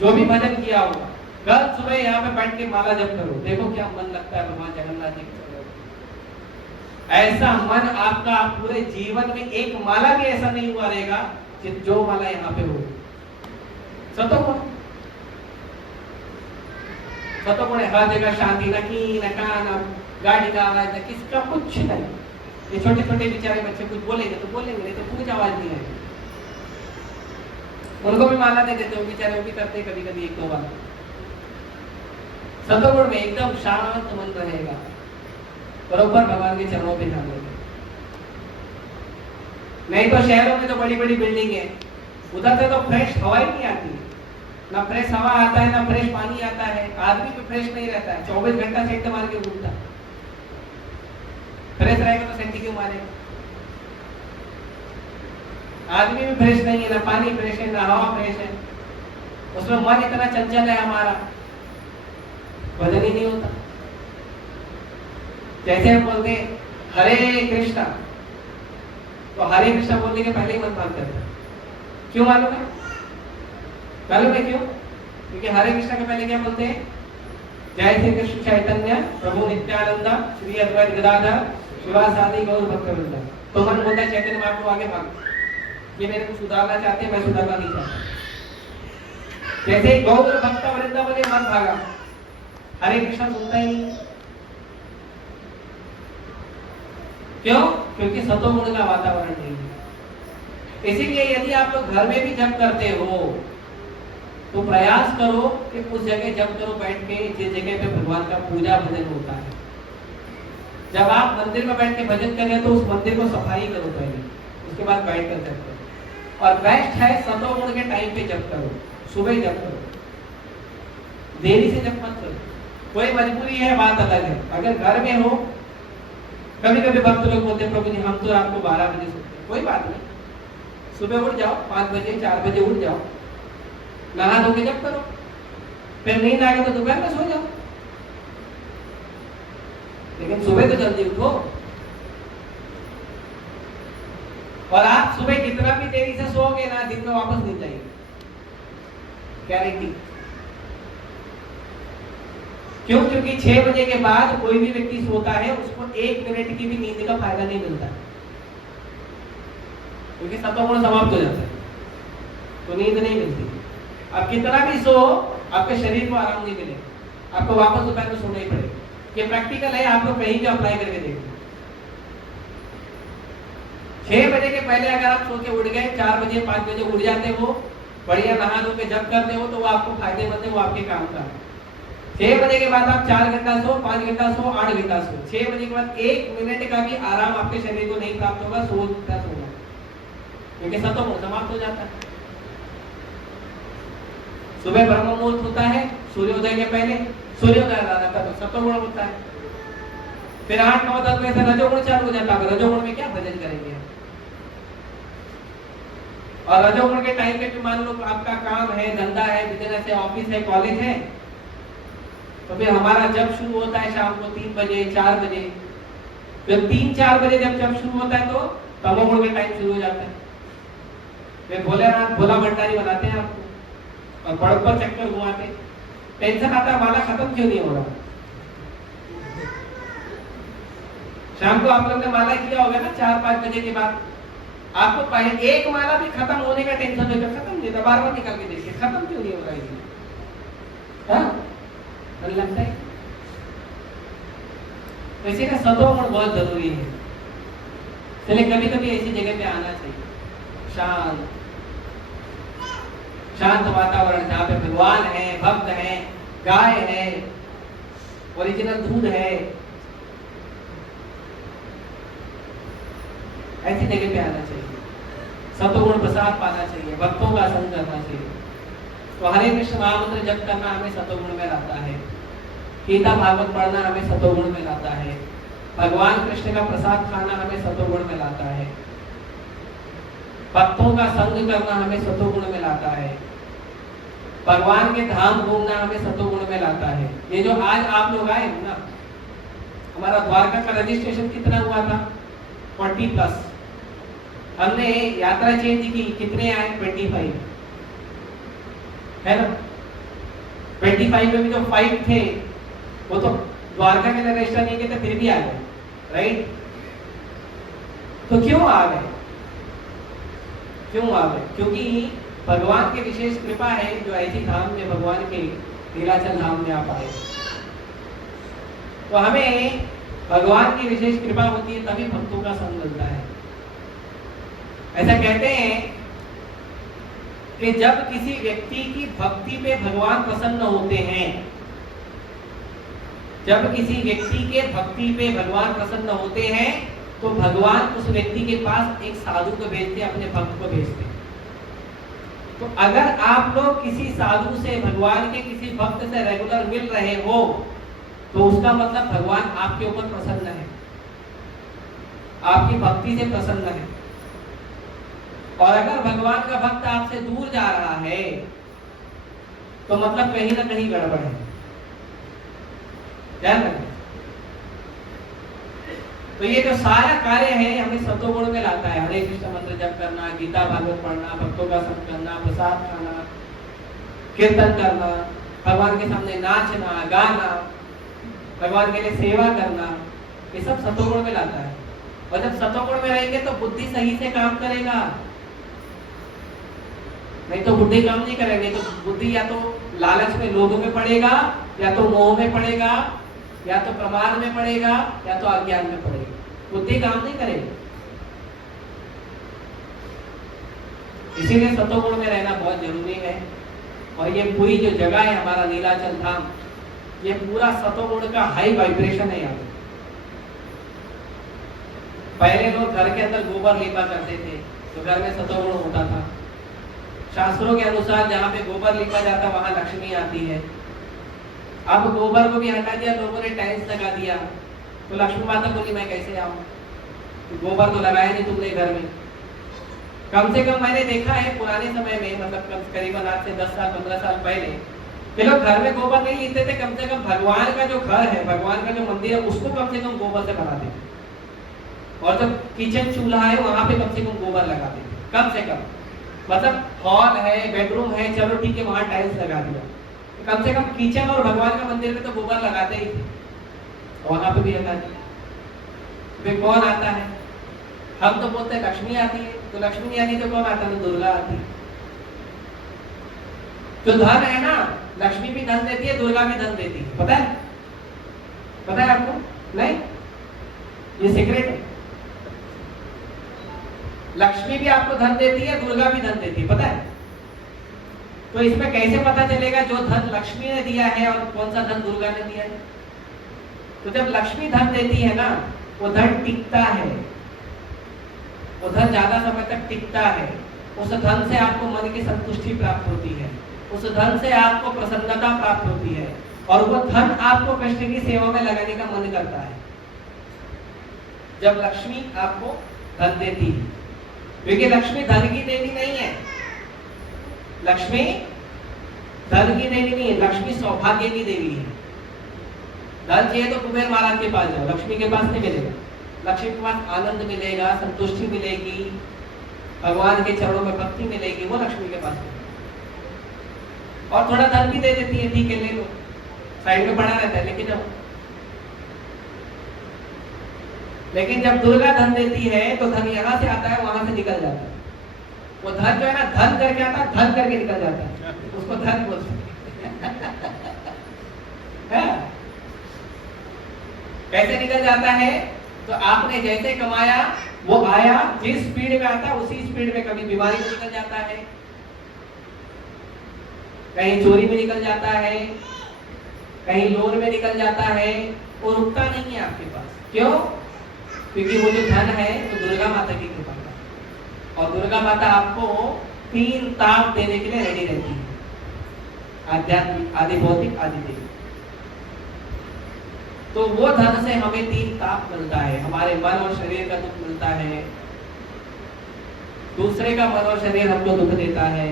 जो भी भजन किया होगा, कल सुबह यहाँ पे बैठ के माला जप करो, देखो क्या मन लगता है भगवान जगन्नाथ जी के चरणों में। ऐसा मन आपका पूरे जीवन में एक माला भी ऐसा नहीं हुआ रहेगा कि जो माला यहाँ पे हो। सतोगुण, सतोगुण हर जगह शांति, न की न कान, गाड़ी का आवाज, न किसका कुछ नहीं। ये छोटे छोटे बेचारे बच्चे कुछ बोलेंगे तो बोलेंगे, नहीं तो कुछ आवाज नहीं आएगी। उनको भी माला दे देते हो बेचारे, वो भी करते कभी कभी एक दो बार। सतोगुण में एकदम शांत मन रहेगा, बरोबर भगवान के चरणों पे ध्यान देंगे। नहीं तो शहरों में तो बड़ी बड़ी बिल्डिंग है, उधर से तो फ्रेश हवा ही नहीं आती, ना फ्रेश हवा आता है, ना फ्रेश पानी आता है। आदमी भी फ्रेश नहीं रहता है, 24 घंटा सेंट मार के घूमता है। फ्रेश रहेगा तो सेंटी क्यों मारेगा? आदमी भी फ्रेश नहीं है, ना पानी फ्रेश है, ना हवा फ्रेश है, उसमें मन इतना चंचल है हमारा, भजन ही नहीं होता। जैसे हम बोलते हैं हरे कृष्णा, तो हरे कृष्णा बोलने के पहले ही मन भाग जाता है। क्यों मालूम है? मालूम है क्यों? क्योंकि हरे कृष्णा के पहले क्या बोलते हैं? जय श्री कृष्ण चैतन्य प्रभु नित्यानंद श्री अद्वैत गदाधर शिवासादि गौर भक्तवृंद। तो मन बोलता है चैतन्य महाप्रभु आगे भाग, ये मेरे को सुधारना चाहते हैं, मैं सुधारना नहीं चाहता। जैसे गौर भक्तवृंद बोले मन भागा, हरे कृष्णा सुनता ही नहीं। क्यों? क्योंकि सतोगुण का वातावरण नहीं है। इसीलिए यदि आप लोग घर में भी जप करते हो तो प्रयास करो कि उस जगह जब करो बैठ के, जिस जगह पे भगवान का पूजा भजन होता है। जब आप मंदिर में बैठ के भजन कर रहे हो तो उस मंदिर को सफाई करो पहले, उसके बाद बैठ कर सकते। और बेस्ट है सतोगुण के टाइम पे जप करो, सुबह जप करो, देरी से जप मत करो। कोई मजबूरी है बात अलग है, अगर घर में हो, कभी कभी भक्त लोग बोलते हैं प्रभु जी हम तो आपको 12 बजे सोते हैं, कोई बात नहीं, सुबह उठ जाओ 5 बजे 4 बजे उठ जाओ, नहा धो के जप करो, फिर नींद आ गई तो दोपहर में सो जाओ, लेकिन सुबह तो जल्दी उठो। और आप सुबह कितना भी देरी से सोओगे ना, दिन में वापस नींद आएगी, गारंटी। क्यों? क्योंकि 6 बजे के बाद कोई भी व्यक्ति सोता है, उसको 1 मिनट की भी नींद का फायदा नहीं मिलता, क्योंकि सतोगुण समाप्त हो जाता है, तो नींद नहीं मिलती। अब कितना भी सो, आपके शरीर को आराम नहीं मिलेगा, आपको वापस दोपहर में सोना ही पड़ेगा। ये प्रैक्टिकल है, आप लोग कहीं भी अप्लाई करके देखो। 6 बजे के पहले अगर आप सो के उठ गए, 4 बजे 5 बजे उठ जाते हो, बढ़िया नहा धो के जप करते हो, तो वो आपको फायदेमंद है, वो आपके काम का। 6 बजे के बाद आप 4 घंटा सो, 5 घंटा सो, 8 घंटा सो, 6 बजे के बाद 1 मिनट का भी आराम आपके शरीर को नहीं प्राप्त होगा, सोना, क्योंकि सतोगुण समाप्त हो जाता है। सुबह ब्रह्म मुहूर्त होता है, सूर्योदय के पहले, सूर्योदय का तो सतोगुण होता है। फिर 8, 9, 10 बजे से रजोगुण चालू हो जाता है। रजोगुण में क्या भजन करेंगे? और रजोगुण के टाइम पे भी मान लो आपका काम है, धंधा है, बिजनेस है, ऑफिस है, कॉलेज है, तो फिर हमारा जब शुरू होता है शाम को 3 बजे 4 बजे, जब 3-4 बजे जब शुरू होता है तो तमोगुण का टाइम शुरू हो जाता है। फिर भोलेनाथ भोला भंडारी बनाते हैं आपको और बड़पर चक्कर घुमाते, टेंशन आता है माला खत्म क्यों नहीं हो रहा। शाम को आप लोग ने माला किया होगा ना 4-5 बजे के बाद, आपको पहले एक माला भी खत्म होने का टेंशन होगा, खत्म नहीं था, बार-बार निकाल के देखिए खत्म क्यों नहीं हो रहा है। लगता है वैसे का सतोगुण बहुत जरूरी है। चलिए कभी कभी ऐसी जगह पे आना चाहिए, शांत वातावरण जहाँ पे भगवान है, भक्त है, गाय है, ओरिजिनल दूध है, ऐसी जगह पे आना चाहिए, सतोगुण प्रसाद पाना चाहिए, भक्तों का संग करना चाहिए। तो हरे कृष्ण महामंत्र जप करना हमें सतोगुण में लाता है, गीता भागवत पढ़ना हमें सतोगुण में लाता है, भगवान कृष्ण का प्रसाद खाना हमें सतोगुण में लाता है, भक्तों का संग करना हमें सतोगुण में लाता है, भगवान के धाम घूमना हमें सतोगुण में लाता है। ये जो आज आप लोग आए ना, हमारा द्वारका का रजिस्ट्रेशन कितना हुआ था? 40+। हमने यात्रा चेंज की, कितने आए? 25 है ना। 25 में भी जो 5 थे वो तो द्वारका के लिए रजिस्टर नहीं किए थे, फिर भी आ गए, राइट। तो क्यों आ गए? क्योंकि भगवान की विशेष कृपा है जो ऐसी धाम में भगवान के नीलाचल धाम में आप आए। तो हमें भगवान की विशेष कृपा होती है तभी भक्तों का संग मिलता है। ऐसा कहते हैं कि जब किसी व्यक्ति की भक्ति पे भगवान प्रसन्न होते हैं, जब किसी व्यक्ति के भक्ति पे भगवान प्रसन्न होते हैं तो भगवान उस व्यक्ति के पास एक साधु को भेजते, अपने भक्त को भेजते। तो अगर आप लोग किसी साधु से, भगवान के किसी भक्त से रेगुलर मिल रहे हो तो उसका मतलब भगवान आपके ऊपर प्रसन्न है, आपकी भक्ति से प्रसन्न है। और अगर भगवान का भक्त आपसे दूर जा रहा है तो मतलब कहीं ना कहीं गड़बड़ है। ध्यान रखें। तो ये जो सारा कार्य है हमें सतोगुण में लाता है। हरे कृष्ण मंत्र जप करना, गीता भागवत पढ़ना, भक्तों का संग करना, प्रसाद खाना, कीर्तन करना, भगवान के सामने नाचना, गाना, भगवान के लिए सेवा करना, ये सब सतोगुण में लाता है। और जब सतोगुण में रहेंगे तो बुद्धि सही से काम करेगा, नहीं तो बुद्धि काम नहीं करेगी। तो बुद्धि या तो लालच में, लोभ में पड़ेगा, या तो मोह में पड़ेगा, या तो प्रमाद में पड़ेगा, या तो अज्ञान में पड़ेगा। बुद्धि काम नहीं करेगी। इसीलिए सतोगुण में रहना बहुत जरूरी है। और ये पूरी जो जगह है हमारा नीलाचल धाम, ये पूरा सतोगुण का हाई वाइब्रेशन है यहाँ पे। पहले लोग घर के अंदर गोबर लीपा करते थे तो घर में सतोगुण होता था। शास्त्रों के अनुसार जहाँ पे गोबर लीपा जाता वहां लक्ष्मी आती है। अब गोबर को भी हटा दिया, लोगों ने टाइल्स लगा दिया, तो लक्ष्मी माता बोली मैं कैसे आऊं, गोबर तो लगाया नहीं तुमने घर में। कम से कम मैंने देखा है पुराने समय में, मतलब करीबन आज से 10 साल 15 साल पहले कि लोग घर में गोबर नहीं लेते थे, कम से कम भगवान का जो घर है, भगवान का जो मंदिर है, उसको कम से कम गोबर से बनाते थे। और जब किचन चूल्हा है वहां पे कम से कम गोबर लगाते थे, कम से कम। मतलब हॉल है, बेडरूम है, चलो ठीक है वहां टाइल्स लगा दिया, तो कम से कम किचन और भगवान का मंदिर में तो गोबर लगाते ही थे, वहां पे भी लगा दिया। फिर कौन आता है? हम तो बोलते हैं लक्ष्मी आती है, तो लक्ष्मी नहीं आती तो कौन आता है? तो दुर्गा आती है। जो धन है ना, लक्ष्मी भी धन देती है, दुर्गा भी धन देती है। पता है? पता है आपको? नहीं, ये सीक्रेट है। लक्ष्मी भी आपको धन देती है, दुर्गा भी धन देती है, पता है? तो इसमें कैसे पता चलेगा जो धन लक्ष्मी ने दिया है और कौन सा धन दुर्गा ने दिया है? तो जब लक्ष्मी धन देती है ना, वो धन टिकता है, वो धन ज्यादा समय तक टिकता है। उस धन से आपको मन की संतुष्टि प्राप्त होती है, उस धन से आपको प्रसन्नता प्राप्त होती है, और वो धन आपको कृष्ण की सेवा में लगाने का मन करता है जब लक्ष्मी आपको धन देती है। क्योंकि लक्ष्मी धन की देवी नहीं है, लक्ष्मी धन की देवी नहीं है, लक्ष्मी सौभाग्य की देवी है। धन चाहिए तो कुबेर महाराज के पास जाओ, लक्ष्मी के पास नहीं मिलेगा। लक्ष्मी के पास आनंद मिलेगा, संतुष्टि मिलेगी, भगवान के चरणों में भक्ति मिलेगी, वो लक्ष्मी के पास मिलेगी। और थोड़ा धन भी दे देती है, ठीक है ले लो, साइड में पड़ा रहता है, लेकिन जब दुर्गा धन देती है तो धन यहाँ से आता है, वहां से निकल जाता है। वो धन जो है ना, धन करके आता है, धन करके निकल जाता है, उसको धन बोलते हैं। कैसे निकल जाता है? तो आपने जैसे कमाया वो आया, जिस स्पीड में आता है उसी स्पीड में कभी बीमारी में निकल जाता है, कहीं चोरी में निकल जाता है, कहीं लोन में निकल जाता है, वो रुकता नहीं है आपके पास। क्यों? क्योंकि वो जो धन है तो दुर्गा माता की कृपा का, और दुर्गा माता आपको 3 ताप देने के लिए रेडी रहती है, आध्यात्मिक, आदि भौतिक, आदि देवी। तो वो धन से हमें 3 ताप मिलता है, हमारे मन और शरीर का दुख मिलता है, दूसरे का मन और शरीर हमको दुख देता है,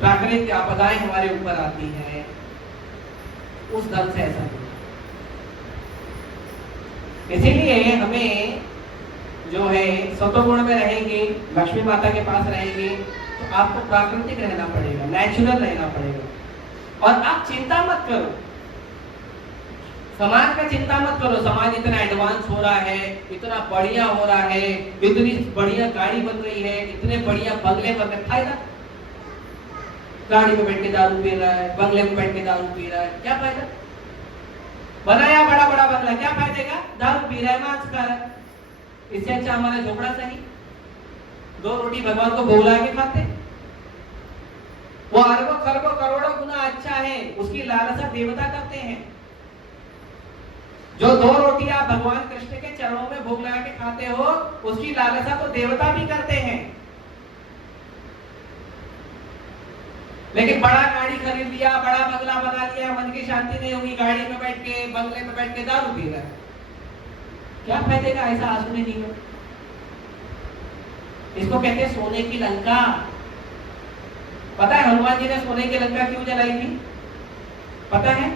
प्राकृतिक आपदाएं हमारे ऊपर आती हैं, उस धन से ऐसा होता है। इसीलिए हमें जो है सतोगुण में रहेंगे, लक्ष्मी माता के पास रहेंगे, तो आपको प्राकृतिक रहना पड़ेगा, नेचुरल रहना पड़ेगा। और आप चिंता मत करो, समाज का चिंता मत करो, समाज इतना एडवांस हो रहा है, इतना बढ़िया हो रहा है, इतनी बढ़िया गाड़ी बन रही है, इतने बढ़िया बंगले बन रहे, फायदा? गाड़ी में बैठ के दारू पी रहा है, बंगले में बैठ के दारू पी रहा है, क्या फायदा? बनाया बड़ा बड़ा बंगला, क्या फायदे का? दारू पी रहा है, मांस खा रहा है। इससे अच्छा हमारा झोपड़ा सही, 2 रोटी भगवान को भोग लगा के खाते। वो अरबों खरबों करोड़ों गुना अच्छा है, उसकी लालसा देवता करते हैं। जो 2 रोटी आप भगवान कृष्ण के चरणों में भोग लगा के खाते हो, उसकी लालसा तो देवता भी करते हैं। लेकिन बड़ा गाड़ी खरीद लिया, बड़ा बंगला बना लिया, मन की शांति नहीं होगी, गाड़ी में बैठ के, बंगले में बैठ के दारू पी रहा है, क्या फायदे का ऐसा आसुरी जीवन? इसको कहते हैं सोने की लंका। पता है हनुमान जी ने सोने की लंका क्यों जलाई थी? पता है?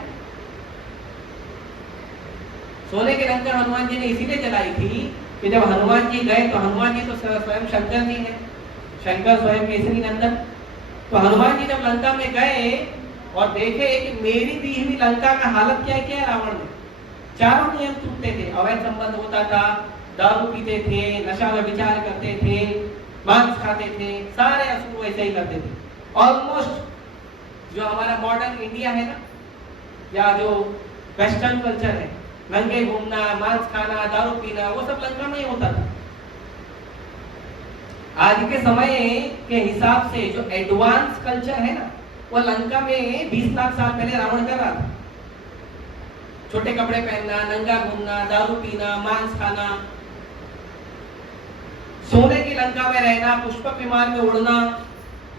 सोने की लंका हनुमान जी ने इसीलिए जलाई थी कि जब हनुमान जी गए, तो हनुमान जी तो स्वयं शंकर जी हैं, शंकर स्वयं केसरी नंदन। तो हनुमान जी जब लंका में गए और देखे कि मेरी दी हुई लंका का हालत क्या किया रावण ने, चारों नियम टूटते थे, अवैध संबंध होता था, दारू पीते थे, नशा में विचार करते थे, मांस खाते थे, सारे असुर वैसे ही करते थे। ऑलमोस्ट जो हमारा मॉडर्न इंडिया है ना, या जो वेस्टर्न कल्चर है, नंगे घूमना, मांस खाना, दारू पीना, वो सब लंका में ही होता था। आज के समय के हिसाब से जो एडवांस कल्चर है ना, वो लंका में 20 लाख साल पहले रावण कर रहा था। छोटे कपड़े पहनना, नंगा घूमना, दारू पीना, मांस खाना, सोने की लंका में रहना, पुष्पक विमान में उड़ना,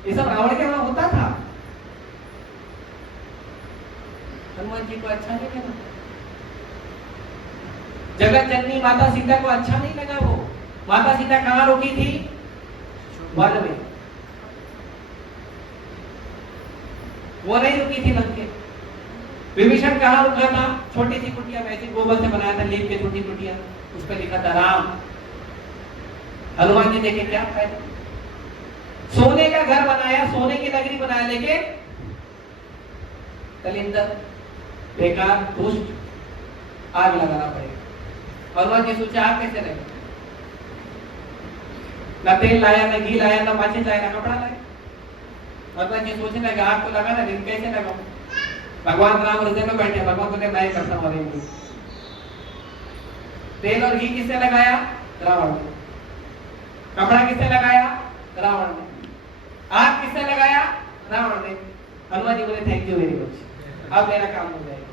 ये सब रावण के वहां होता था। हनुमान जी को अच्छा नहीं लगा। जगत जननी माता सीता को अच्छा नहीं लगा। वो माता सीता कहां रुकी थी? वन में। वो नहीं रुकी थी लंके। विभीषण कहां रुका था? छोटी सी कुटिया, वैसे गोबर से बनाया था, लीप के छोटी कुटिया, उस पर लिखा था राम। हनुमान जी देखे क्या फायदा? सोने का घर बनाया, सोने की नगरी बनाया, लेकिन कलिंदर, बेकार, दुष्ट, आग लगाना पड़ेगा। हनुमान जी सोचा आग कैसे लगे? ना तेल लाया, ना घी लाया, ना माचिस लाया, ना कपड़ा लाया। हनुमान जी सोचने लगे आग तो लगाना, लेकिन कैसे लगाऊं? भगवान राम हृदय में बैठे, भगवान को मैं करता हूं। तेल और घी किससे लगाया? रावण ने। कपड़ा किससे लगाया? रावण ने। आग किससे लगाया? रावण ने। हनुमान जी बोले थैंक यू वेरी मच, अब मेरा काम हो जाएगा।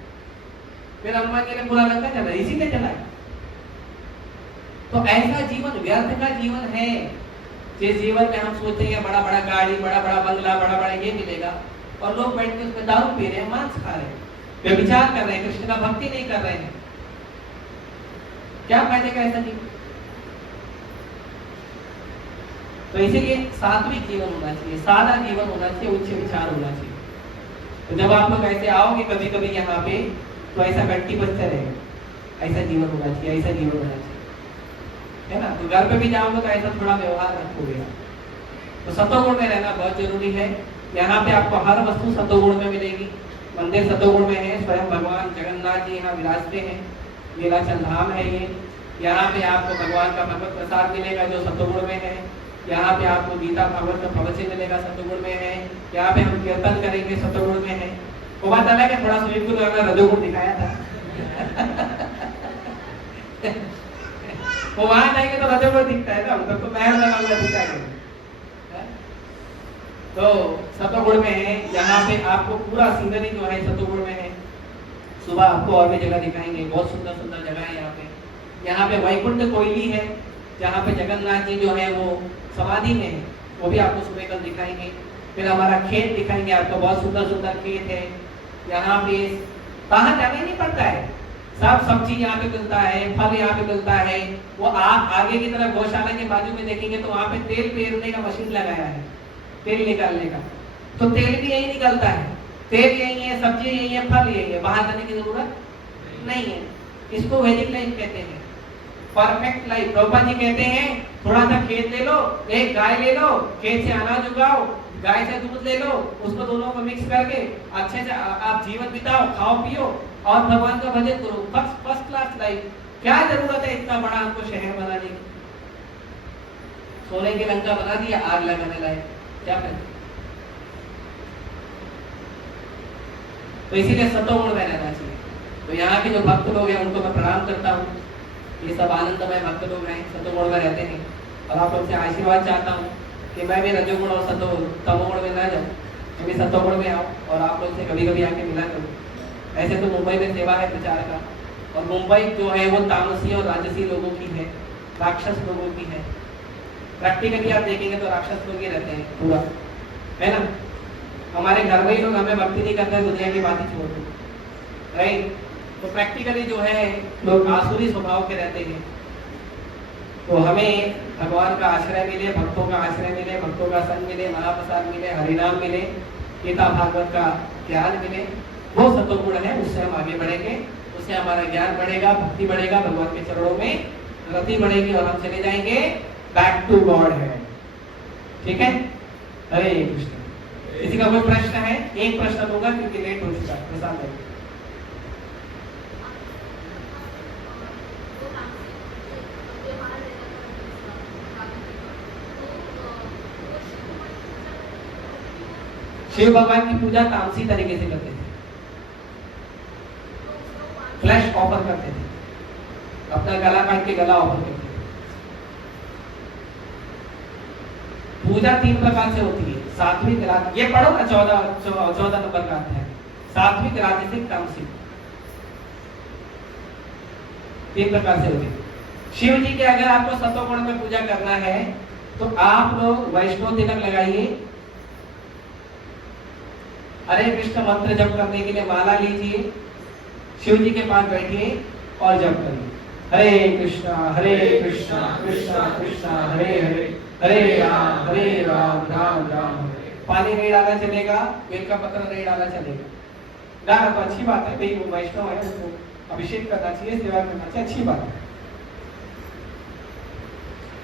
फिर हनुमान जी ने पूरा लंका चला, इसी ने चलाया। तो ऐसा जीवन व्यर्थ का जीवन है। जिस जीवन में हम सोचते हैं बड़ा बड़ा गाड़ी, बड़ा बड़ा बंगला, बड़ा बड़ा ये मिलेगा, और लोग बैठ के उसमें दारू पी रहे हैं, मांस खा रहे हैं, व्यभिचार कर रहे हैं, कृष्ण का भक्ति नहीं कर रहे हैं, क्या फायदे का ऐसा जीवन? तो इसीलिए सात्विक जीवन होना चाहिए, सादा जीवन होना चाहिए, उच्च विचार होना चाहिए। तो जब आप लोग ऐसे आओगे कभी कभी यहाँ पे, तो ऐसा घंटी बजते रहेगा, ऐसा जीवन होना चाहिए, ऐसा जीवन होना चाहिए, है ना। तो घर पे भी जाओगे तो ऐसा थोड़ा व्यवहार रखोगे। तो सतोगुण में रहना बहुत जरूरी है। यहाँ पे आपको हर वस्तु सतोगुण में मिलेगी। मंदिर सतोगुण में है, स्वयं भगवान जगन्नाथ जी यहाँ विराजते हैं, नीलाचल धाम है ये। यहाँ पे आपको भगवान का भगवत प्रसाद मिलेगा जो सतोगुण में है। यहाँ पे आपको गीता भागवत का प्रवचन मिलेगा, सतोगुण में है। यहाँ पे हम कीर्तन करेंगे, सतोगुण में है। वो बात अलग है, थोड़ा स्विमिंग पूल में रजोगुण दिखाया था वो वहां जाएंगे तो रजोगुण दिखता है ना, हम सबको महल बना हुआ दिखता है। तो सतोगुण में है। यहाँ पे आपको पूरा सीनरी जो है सतोगुण में है। सुबह आपको और भी जगह दिखाएंगे, बहुत सुंदर सुंदर जगह है यहाँ पे। यहाँ पे वैकुंठ कोयली है, जहाँ पे जगन्नाथ जी जो है वो समाधि में है, वो भी आपको सुबह कल दिखाएंगे। फिर हमारा खेत दिखाएंगे आपको, बहुत सुंदर सुंदर खेत है। यहाँ पे कहाँ जाना ही नहीं पड़ता है, सब सब्जी यहाँ पे मिलता है, फल यहाँ पे मिलता है। वो आप आगे की तरफ गौशाला के बाजू में देखेंगे तो वहाँ पे तेल पेरने का मशीन लगाया है, तेल निकालने का। तो तेल भी यही निकलता है, तेल यही है, सब्जी यही है, फल यही है, बाहर जाने की जरूरत नहीं है। इसको वैदिक लाइफ कहते हैं, परफेक्ट लाइफ। प्रभुपाद जी कहते हैं थोड़ा सा खेत ले लो, एक गाय ले लो, खेत से अनाज उगाओ, गाय से दूध ले लो, उसको दोनों को मिक्स करके अच्छे से आप जीवन बिताओ, खाओ पियो और भगवान का भजन करो। First class life. क्या जरूरत है इतना बड़ा हमको शहर बनाने की? सोने की लंका बना दिया, आग लगाने लायक, क्या करें? तो इसीलिए सतोगुण में रहना चाहिए। तो यहाँ के जो भक्त लोग हैं उनको मैं प्रणाम करता हूँ। ये सब आनंदमय भक्त लोग हैं, सतोगुण में रहते हैं। और आप लोग से आशीर्वाद चाहता हूँ कि मैं भी रजोगुण और तमोगुण में ना जाऊँ, मैं भी सतोगुण में आऊँ और आप लोग से कभी कभी आके मिला करूँ। ऐसे तो मुंबई में सेवा है प्रचार का, और मुंबई जो है वो तामसी और राजसी लोगों की है, राक्षस लोगों की है। प्रैक्टिकली आप देखेंगे तो राक्षस लोग ही रहते हैं पूरा, है ना। हमारे घर में ही लोग हमें भक्ति नहीं करते, दुनिया की बात ही छोड़ दो, राइट। तो प्रैक्टिकली जो है लोग आसुरी स्वभाव के रहते हैं। तो हमें भगवान का आश्रय मिले, भक्तों का आश्रय मिले, भक्तों का संग मिले, महाप्रसाद मिले, हरिनाम मिले, गीता भागवत का ज्ञान मिले, वो सतोगुण है। उससे हम आगे बढ़ेंगे, उससे हमारा ज्ञान बढ़ेगा, भक्ति बढ़ेगा, भगवान के चरणों में रति बढ़ेगी और हम चले जाएंगे बैक टू गॉड है। ठीक है, हरे कृष्ण। किसी का कोई प्रश्न है? एक प्रश्न होगा क्योंकि लेट हो चुका है। प्रसाद है। शिव भगवान की पूजा तामसी तरीके से करते थे, फ्लैश ऑफर करते थे, अपना गला काट के गला ऑफर करते थे। पूजा 3 प्रकार से होती है। सात्विक राजसिक, ये पढ़ो ना 14 नंबर का अध्याय, सात्विक राजसिक तामसिक, 3 प्रकार से होगी। शिव जी के अगर आपको सत्व गुण में पूजा करना है तो आप लोग वैष्णव तिलक लगाइए, हरे कृष्ण मंत्र जप करने के लिए माला लीजिए, शिव जी के पास बैठिए और जप करिए, हरे कृष्णा कृष्णा कृष्णा हरे हरे, हरे राम राम राम हरे। पानी नहीं डाला चलेगा, बेल का पत्र नहीं डाला चलेगा, डाला तो अच्छी बात है, भाई वो वैष्णव है, उसको अभिषेक करना चाहिए, सेवा करना चाहिए, अच्छी बात है।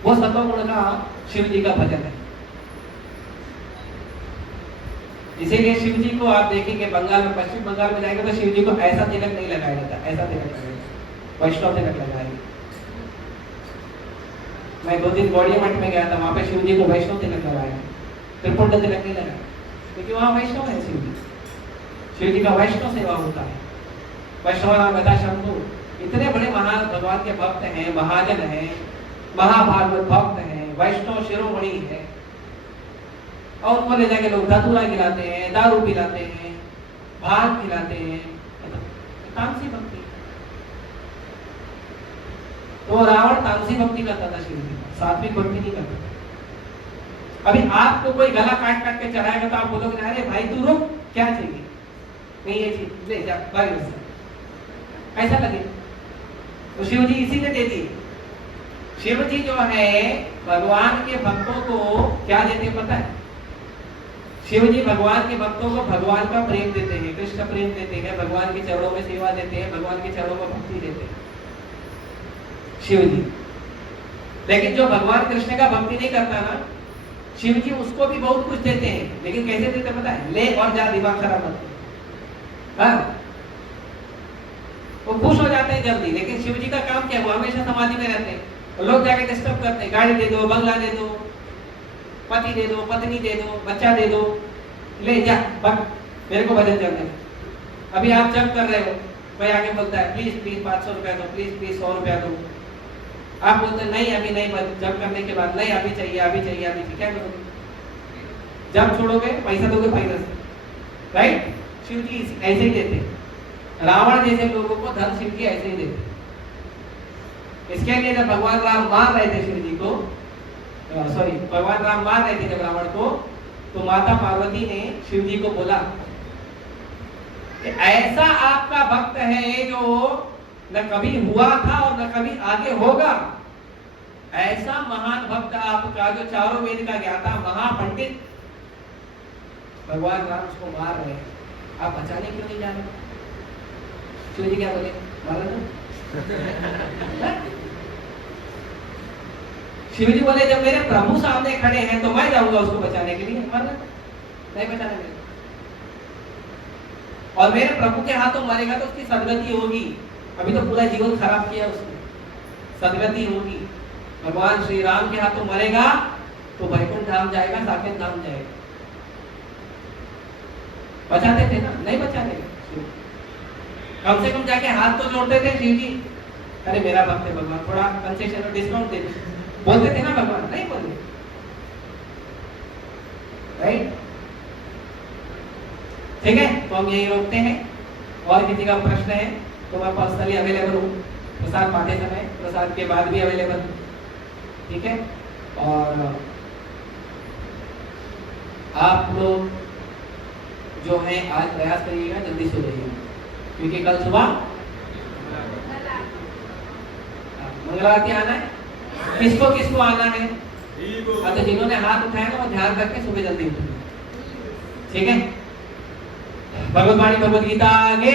वो सत्व गुण का शिव जी का भजन है। इसीलिए शिव जी को आप देखेंगे बंगाल में, पश्चिम बंगाल में जाएंगे तो शिव जी को ऐसा तिलक नहीं लगाया जाता, ऐसा तिलक लगाएंगे, वैष्णव तिलक लगाएंगे। मैं 2 दिन गौड़िया मठ में गया था, वहां पे शिव जी को वैष्णव तिलक लगाया, त्रिपुंड तिलक नहीं लगाया, क्योंकि वहां वैष्णव है शिव जी, शिव जी का वैष्णव सेवा होता है। वैष्णव नाम यथा शंभु, इतने बड़े महान भगवान के भक्त हैं, महाजन हैं, महाभागवत भक्त हैं, वैष्णव शिरोमणि है, और उनको ले जाके लोग धतूरा खिलाते हैं, दारू पिलाते हैं, भांग खिलाते हैं, तामसी भक्ति। तो रावण तामसी भक्ति करता था शिव जी, सात्विक भक्ति नहीं करता। अभी आपको कोई गला काट काट के चढ़ाएगा तो आप बोलोगे अरे भाई तू रुक, क्या चाहिए, नहीं ये चीज ले जा, ऐसा लगे। तो शिव जी इसीलिए देती है। शिव जी जो है भगवान के भक्तों को क्या देते पता है? शिव जी भगवान के भक्तों को भगवान का प्रेम देते हैं, कृष्ण प्रेम देते हैं, भगवान के चरणों में सेवा देते हैं, भगवान के चरणों में भक्ति देते हैं शिव जी। लेकिन जो भगवान कृष्ण का भक्ति नहीं करता ना, शिव जी उसको भी बहुत कुछ देते हैं, लेकिन कैसे देते पता है? ले और जा, दिमाग खराब मत कर। हाँ, वो खुश हो जाते हैं जल्दी, लेकिन शिव जी का काम क्या है? वो हमेशा समाधि में रहते हैं। लोग जाके डिस्टर्ब करते हैं, गाड़ी दे दो, बंगला दे दो, पति दे दो, पत्नी दे दो, बच्चा दे दो, ले जा बस मेरे को भजन करने। अभी आप जब कर रहे हो, कोई आगे बोलता है प्लीज प्लीज 500 रुपया दो, प्लीज प्लीज 100 रुपया दो, आप बोलते हैं नहीं अभी नहीं, जब करने के बाद नहीं, अभी चाहिए अभी चाहिए अभी चाहिए, क्या करोगे? जब छोड़ोगे पैसा दोगे फायदा से, राइट? शिव जी ऐसे ही देते, रावण जैसे लोगों को धन शिव जी ऐसे ही देते। इसके लिए जब भगवान राम मार रहे थे शिव जी को, सॉरी भगवान राम मार रहे थे जब रावण को, तो माता पार्वती ने शिव जी को बोला कि ऐसा आपका भक्त है जो न कभी हुआ था और न कभी आगे होगा, ऐसा महान भक्त आपका जो चारों वेद का ज्ञाता महापंडित, भगवान राम उसको मार रहे हैं, आप बचाने क्यों नहीं जा रहे? शिव जी क्या बोले? मारो ना। शिव जी बोले जब मेरे प्रभु सामने खड़े हैं तो मैं जाऊंगा उसको बचाने के लिए, मरना नहीं बचाने मेरे, और मेरे प्रभु के हाथों मरेगा तो उसकी सदगति होगी। अभी तो पूरा जीवन खराब किया उसने, सदगति होगी। भगवान श्री राम के हाथों मरेगा तो वैकुंठ धाम जाएगा, साकेत धाम जाएगा। बचाते थे ना? नहीं बचाते, कम से कम जाके हाथ तो जोड़ते थे शिव जी, अरे मेरा भक्त है भगवान, थोड़ा कंसेशन और डिस्काउंट दे दो, बोलते थे ना भगवान? नहीं बोलते, राइट? ठीक है, तो हम यही रोकते हैं। और किसी का प्रश्न है तो मैं पर्सनली अवेलेबल हूँ, प्रसाद पाते समय, प्रसाद के बाद भी अवेलेबल हूँ, ठीक है? और आप लोग जो है आज प्रयास करिएगा जल्दी सो जाइएगा, क्योंकि कल सुबह मंगल आरती आना है। किसको किसको आना है? तो जिन्होंने हाथ उठाया ना वो ध्यान रखें, सुबह जल्दी उठें, ठीक है? भगवत वाणी भगवत गीता आगे